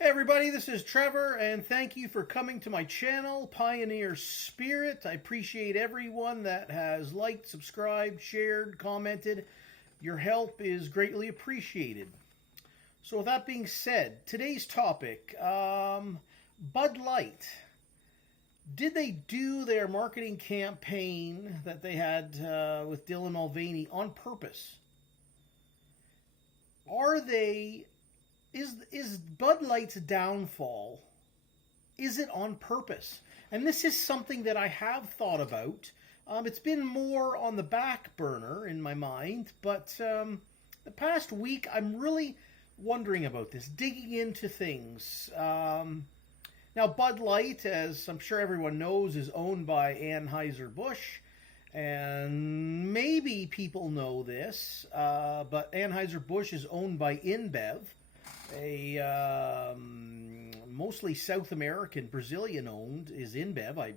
Hey everybody, this is Trevor, and thank you for coming to my channel, Pioneer Spirit. I appreciate everyone that has liked, subscribed, shared, commented. Your help is greatly appreciated. So with that being said, today's topic, Bud Light. Did they do their marketing campaign that they had with Dylan Mulvaney on purpose? Are they is Bud Light's downfall, is it on purpose? And this is something that I have thought about. It's been more on the back burner in my mind, but the past week I'm really wondering about this, digging into things. Now, Bud Light, as I'm sure everyone knows, is owned by Anheuser-Busch. And maybe people know this, but Anheuser-Busch is owned by InBev, a mostly South American, Brazilian owned is InBev. I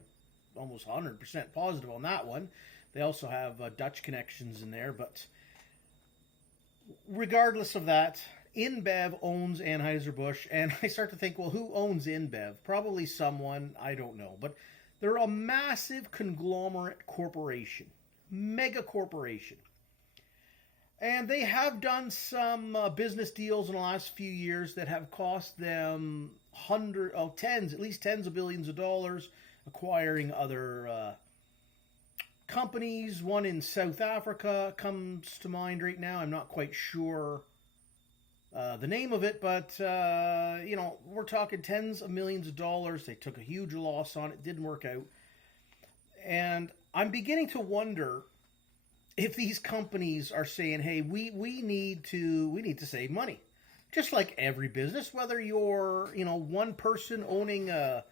almost 100% positive on that one. They also have Dutch connections in there, but regardless of that, InBev owns Anheuser-Busch, and I start to think, well, who owns InBev? Probably someone, I don't know, but they're a massive conglomerate corporation, mega corporation. And they have done some business deals in the last few years that have cost them at least tens of billions of dollars, acquiring other companies. One in South Africa comes to mind right now. I'm not quite sure the name of it, but we're talking tens of millions of dollars. They took a huge loss on it, didn't work out, and I'm beginning to wonder if these companies are saying, "Hey, we need to save money," just like every business, whether you're one person owning a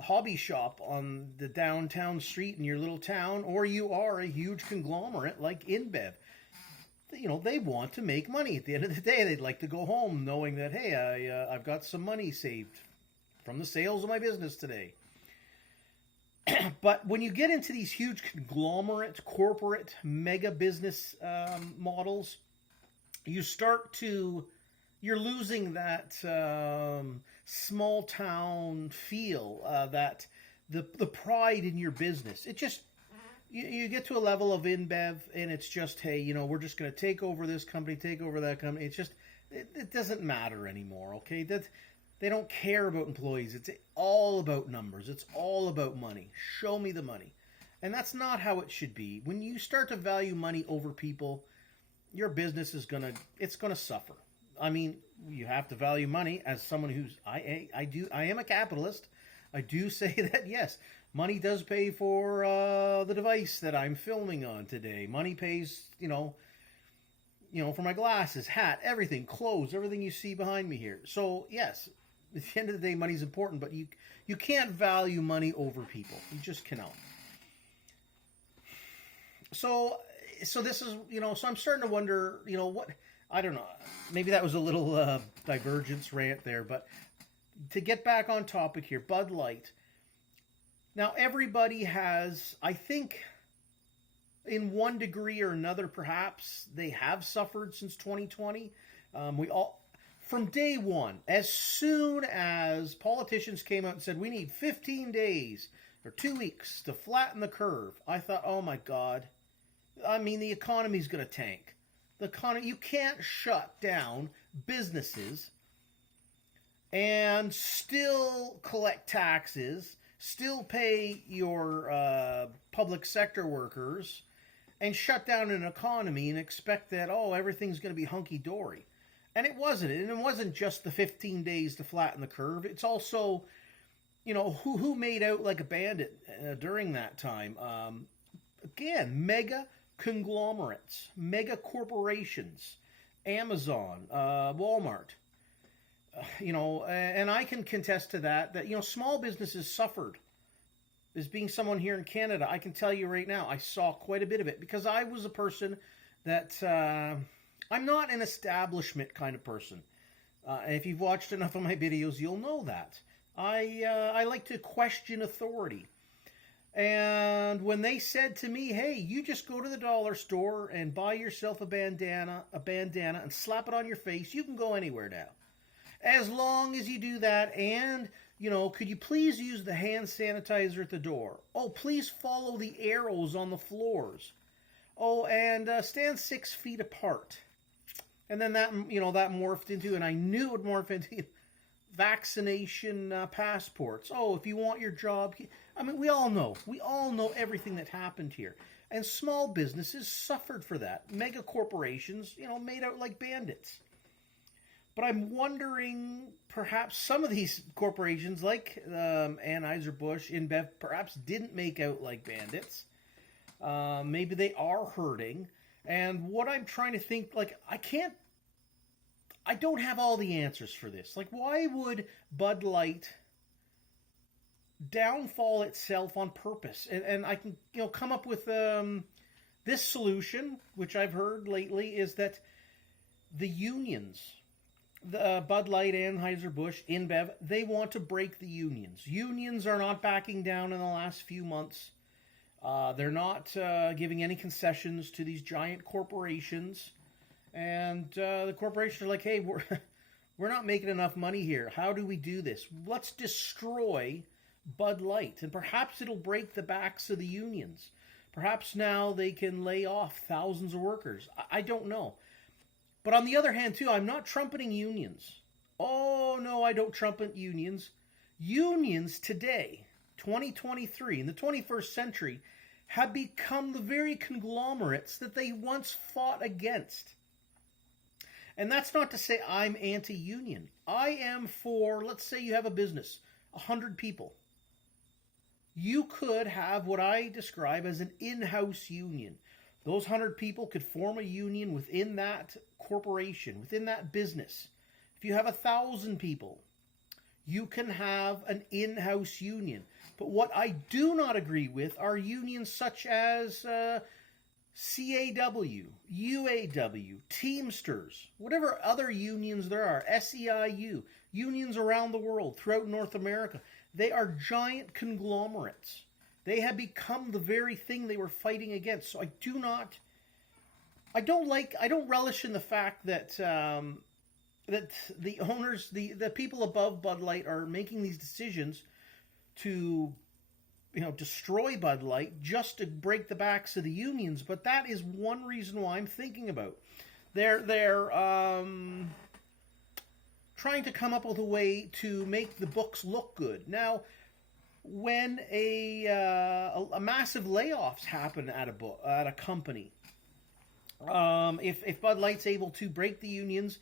hobby shop on the downtown street in your little town, or you are a huge conglomerate like InBev. They want to make money. At the end of the day, they'd like to go home knowing that, hey, I've got some money saved from the sales of my business today. But when you get into these huge conglomerate, corporate, mega business models, you're losing that small town feel, that the pride in your business. It just, you get to a level of InBev, and it's just, hey, we're just going to take over this company, take over that company. It's just, it doesn't matter anymore, okay? They don't care about employees. It's all about numbers. It's all about money. Show me the money. And that's not how it should be. When you start to value money over people, your business is going to suffer. I mean, you have to value money. As someone who's I am a capitalist. I do say that, yes, money does pay for the device that I'm filming on today. Money pays, for my glasses, hat, everything, clothes, everything you see behind me here. So, yes, at the end of the day, money's important, but you can't value money over people. You just cannot. So this is, so I'm starting to wonder, what, I don't know, maybe that was a little divergence rant there, but to get back on topic here, Bud Light. Now, everybody has, I think, in one degree or another, perhaps, they have suffered since 2020. From day one, as soon as politicians came out and said, we need 15 days or 2 weeks to flatten the curve, I thought, oh my God, I mean, the economy's going to tank. You can't shut down businesses and still collect taxes, still pay your public sector workers, and shut down an economy and expect that, everything's going to be hunky-dory. And it wasn't. And it wasn't just the 15 days to flatten the curve. It's also, who made out like a bandit during that time. Again, mega conglomerates, mega corporations, Amazon, Walmart. And I can contest to that, small businesses suffered. As being someone here in Canada, I can tell you right now, I saw quite a bit of it because I was a person that, I'm not an establishment kind of person. And if you've watched enough of my videos, you'll know that. I like to question authority. And when they said to me, hey, you just go to the dollar store and buy yourself a bandana and slap it on your face, you can go anywhere now. As long as you do that, and, could you please use the hand sanitizer at the door? Oh, please follow the arrows on the floors. Oh, and stand 6 feet apart. And then that morphed into, and I knew it would morph into vaccination passports. Oh, if you want your job. I mean, we all know everything that happened here. And small businesses suffered for that. Mega corporations, made out like bandits. But I'm wondering, perhaps some of these corporations, like Anheuser-Busch, InBev, perhaps didn't make out like bandits. Maybe they are hurting. And what I'm trying to think, I don't have all the answers for this. Like, why would Bud Light downfall itself on purpose? And I can, come up with this solution, which I've heard lately, is that the unions, the Bud Light, Anheuser-Busch, InBev, they want to break the unions. Unions are not backing down in the last few months. They're not giving any concessions to these giant corporations. And the corporations are like, hey, we're not making enough money here. How do we do this? Let's destroy Bud Light. And perhaps it'll break the backs of the unions. Perhaps now they can lay off thousands of workers. I don't know. But on the other hand, too, I'm not trumpeting unions. Oh, no, I don't trumpet unions. Unions today, 2023, in the 21st century, have become the very conglomerates that they once fought against. And that's not to say I'm anti-union. I am for, let's say you have a business, 100 people. You could have what I describe as an in-house union. Those 100 people could form a union within that corporation, within that business. If you have 1,000 people, you can have an in-house union. But what I do not agree with are unions such as CAW, UAW, Teamsters, whatever other unions there are, SEIU, unions around the world, throughout North America. They are giant conglomerates. They have become the very thing they were fighting against. So I don't relish in the fact that that the owners, the people above Bud Light are making these decisions to destroy Bud Light just to break the backs of the unions. But that is one reason why I'm thinking about. They're trying to come up with a way to make the books look good. Now, when a massive layoffs happen at a company, if Bud Light's able to break the unions,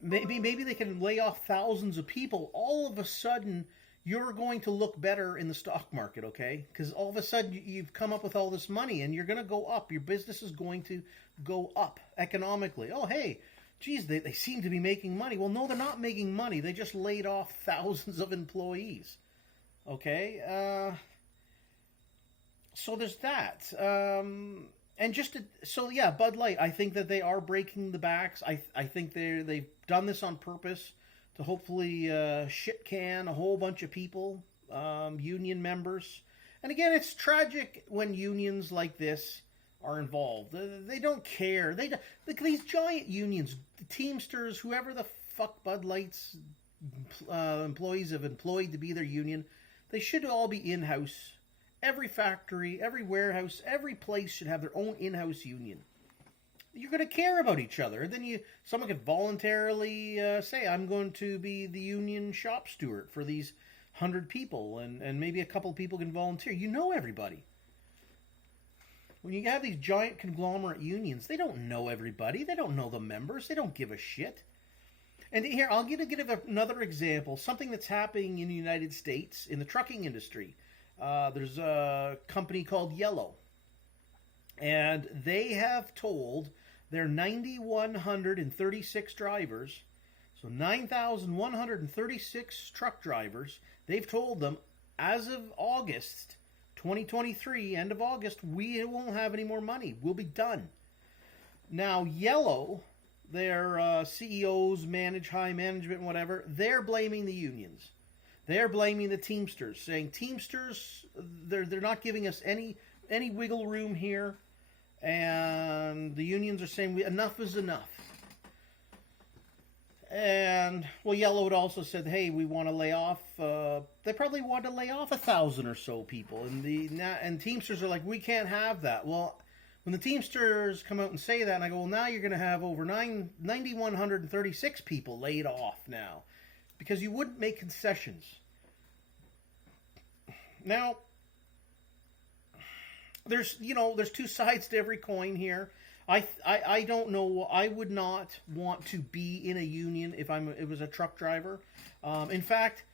maybe they can lay off thousands of people. All of a sudden, you're going to look better in the stock market, okay? Because all of a sudden, you've come up with all this money, and you're going to go up. Your business is going to go up economically. Oh, hey, geez, they seem to be making money. Well, no, they're not making money. They just laid off thousands of employees, okay? So there's that. Bud Light, I think that they are breaking the backs. I think they've done this on purpose to hopefully shit can a whole bunch of people, union members. And again, it's tragic when unions like this are involved. They don't care. These giant unions, the Teamsters, whoever the fuck Bud Light's employees have employed to be their union, they should all be in-house. Every factory, every warehouse, every place should have their own in-house union. You're going to care about each other. Then someone could voluntarily say, I'm going to be the union shop steward for these 100 people, and maybe a couple people can volunteer. You know everybody. When you have these giant conglomerate unions, they don't know everybody. They don't know the members. They don't give a shit. And here, I'll give another example, something that's happening in the United States in the trucking industry. There's a company called Yellow, and they have told their 9,136 drivers, so 9,136 truck drivers, they've told them, as of August 2023, end of August, we won't have any more money. We'll be done. Now, Yellow, their CEOs, high management, whatever, they're blaming the unions. They're blaming the Teamsters, saying Teamsters, they're not giving us any wiggle room here, and the unions are saying enough is enough. And well, Yellow had also said, "Hey, we want to lay off." They probably want to lay off 1,000 or so people, and Teamsters are like, "We can't have that." Well, when the Teamsters come out and say that, and I go, "Well, now you're going to have over 9,136 people laid off now, because you wouldn't make concessions." Now, there's two sides to every coin here. I don't know. I would not want to be in a union if it was a truck driver. In fact,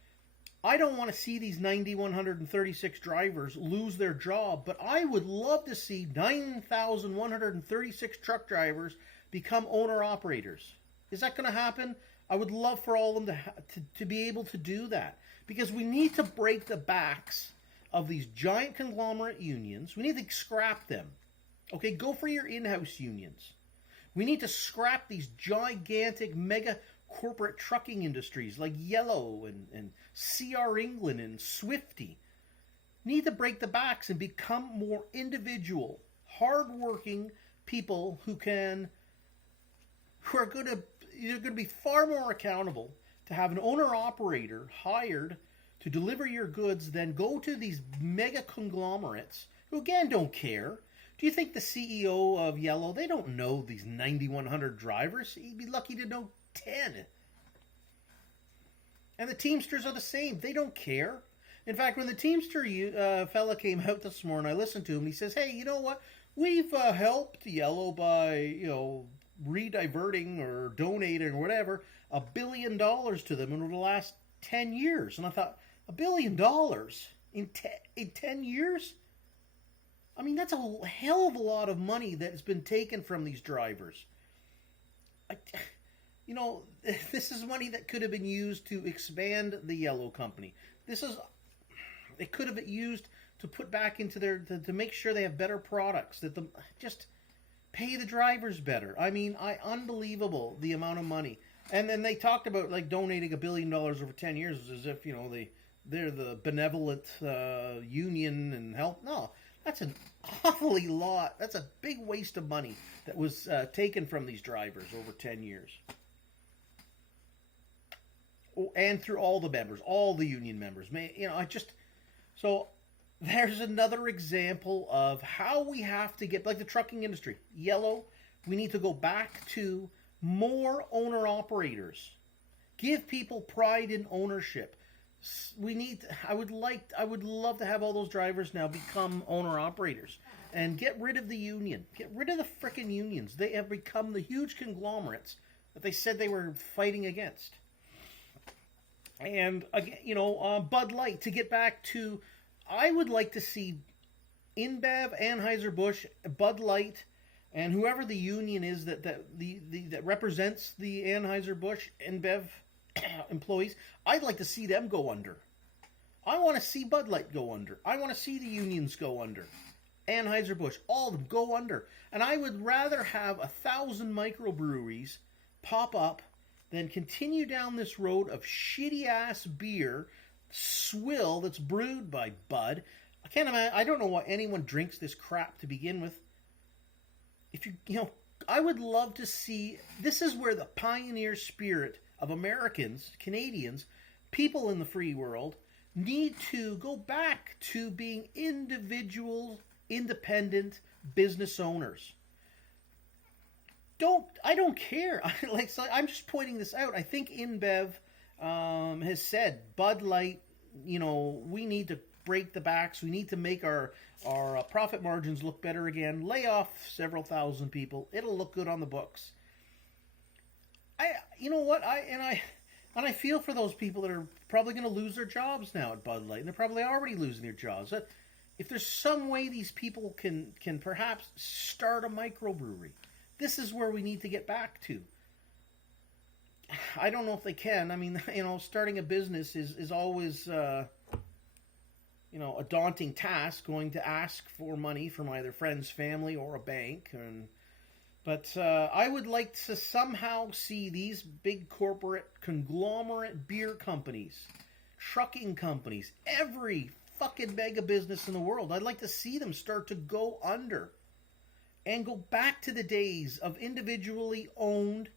I don't want to see these 9,136 drivers lose their job, but I would love to see 9,136 truck drivers become owner-operators. Is that going to happen? I would love for all of them to be able to do that, because we need to break the backs of these giant conglomerate unions. We need to scrap them. Okay, go for your in-house unions. We need to scrap these gigantic mega corporate trucking industries like Yellow and CR England and Swifty. Need to break the backs and become more individual, hard-working people who are going to be far more accountable to have an owner-operator hired to deliver your goods than go to these mega conglomerates who, again, don't care. Do you think the CEO of Yellow, they don't know these 9,100 drivers? He'd be lucky to know 10. And the Teamsters are the same. They don't care. In fact, when the Teamster fella came out this morning, I listened to him. He says, "Hey, you know what? We've helped Yellow by, rediverting or donating or whatever, $1 billion to them in the last 10 years. And I thought, $1 billion in 10 years? I mean, that's a hell of a lot of money that has been taken from these drivers. This is money that could have been used to expand the Yellow company. It could have been used to put back into to make sure they have better products, just pay the drivers better. I mean, unbelievable the amount of money. And then they talked about like donating $1 billion over 10 years as if, they're the benevolent union and help. No, that's an awfully lot. That's a big waste of money that was taken from these drivers over 10 years. And through all the members, all the union members. So there's another example of how we have to get, like the trucking industry, Yellow, we need to go back to more owner-operators. Give people pride in ownership. I would love to have all those drivers now become owner-operators and get rid of the union. Get rid of the frickin' unions. They have become the huge conglomerates that they said they were fighting against. And, Bud Light, to get back to, I would like to see InBev, Anheuser-Busch, Bud Light, and whoever the union is that represents the Anheuser-Busch, InBev employees, I'd like to see them go under. I want to see Bud Light go under. I want to see the unions go under. Anheuser-Busch, all of them go under. And I would rather have 1,000 microbreweries pop up than continue down this road of shitty-ass beer, swill that's brewed by Bud. I can't imagine. I don't know why anyone drinks this crap to begin with. I would love to see. This is where the pioneer spirit of Americans, Canadians, people in the free world need to go back to being individual, independent business owners. I don't care. I'm just pointing this out. I think InBev has said, Bud Light, we need to break the backs. We need to make our profit margins look better again. Lay off several thousand people. It'll look good on the books. I feel for those people that are probably going to lose their jobs now at Bud Light, and they're probably already losing their jobs. If there's some way these people can perhaps start a microbrewery, this is where we need to get back to. I don't know if they can. I mean, starting a business is always, a daunting task, going to ask for money from either friends, family, or a bank. But I would like to somehow see these big corporate conglomerate beer companies, trucking companies, every fucking mega business in the world, I'd like to see them start to go under and go back to the days of individually owned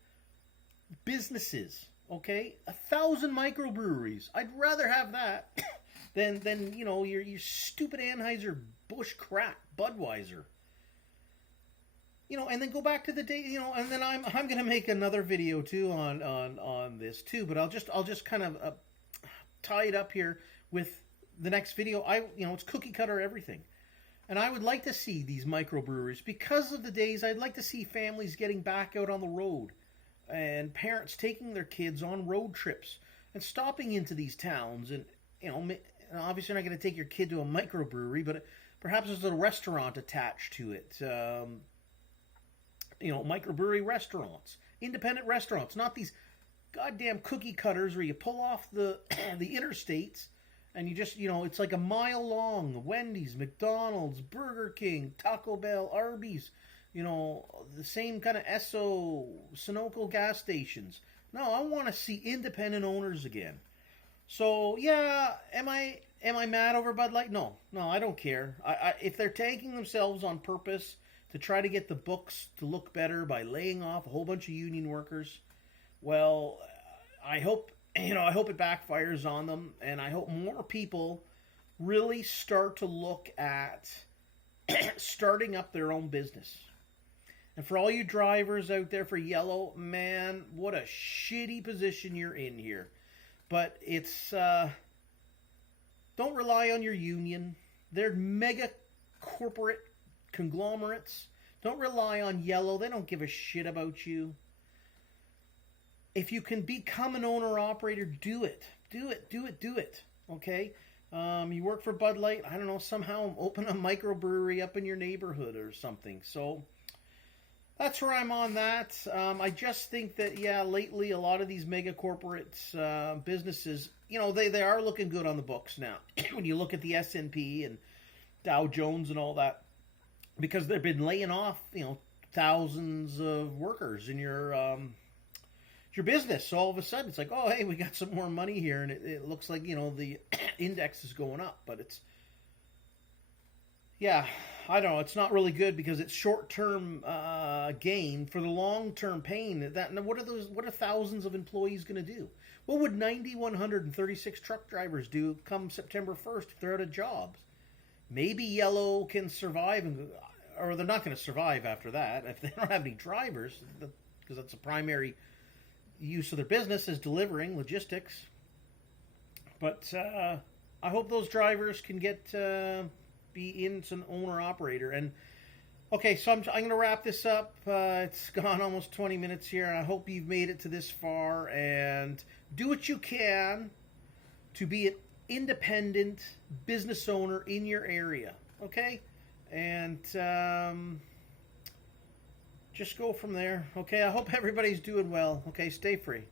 businesses. Okay, 1,000 microbreweries. I'd rather have that than you know your stupid Anheuser Busch crap, Budweiser. You know, and then go back to the day. You know, and then I'm gonna make another video too on this too. But I'll just kind of tie it up here with the next video. It's cookie cutter everything. And I would like to see these microbreweries because of the days. I'd like to see families getting back out on the road and parents taking their kids on road trips and stopping into these towns. And, obviously you're not going to take your kid to a microbrewery, but perhaps there's a restaurant attached to it. Microbrewery restaurants, independent restaurants, not these goddamn cookie cutters where you pull off the the interstates and you just, it's like a mile long. Wendy's, McDonald's, Burger King, Taco Bell, Arby's, the same kind of Esso, Sunoco gas stations. No, I want to see independent owners again. So, yeah, am I mad over Bud Light? No, I don't care. If they're tanking themselves on purpose to try to get the books to look better by laying off a whole bunch of union workers, well, I hope it backfires on them, and I hope more people really start to look at starting up their own business. And for all you drivers out there for Yellow, man, what a shitty position you're in here. But it's, don't rely on your union. They're mega corporate conglomerates. Don't rely on Yellow. They don't give a shit about you. If you can become an owner-operator, do it. Do it. Okay? You work for Bud Light, I don't know, somehow open a microbrewery up in your neighborhood or something. So, that's where I'm on that. I just think that, lately a lot of these mega corporate businesses, they are looking good on the books now. When you look at the S&P and Dow Jones and all that, because they've been laying off, thousands of workers in your business. So all of a sudden it's like, oh, hey, we got some more money here, and it looks like, the index is going up, but it's, I don't know, it's not really good because it's short-term gain for the long-term pain. What are thousands of employees going to do? What would 9,136 truck drivers do come September 1st if they're out of jobs? Maybe Yellow can survive, or they're not going to survive after that if they don't have any drivers, because that's a primary use of their business is delivering logistics. But I hope those drivers can get be in some owner-operator. And okay, so I'm going to wrap this up. It's gone almost 20 minutes here, and I hope you've made it to this far. And do what you can to be an independent business owner in your area, okay? And just go from there. Okay, I hope everybody's doing well. Okay, stay free.